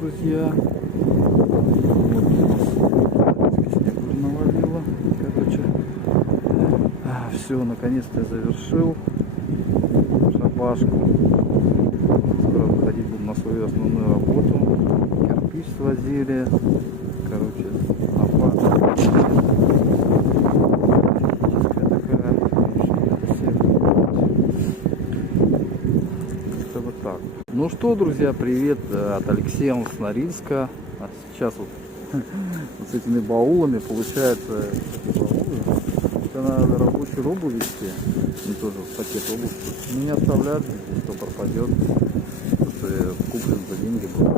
друзья. Вот у нас снег уже навалило. Короче, все, наконец-то я завершил шабашку. Скоро выходить буду на свою основную работу. Кирпич свозили. Короче, лопата. Вот так. Ну что, друзья, привет от Алексея с Норильска. А сейчас вот с этими баулами получается, это надо рабочую обувь везти, не тоже пакет обуви. Не оставлять, что пропадет, потому что я куплен за деньги был.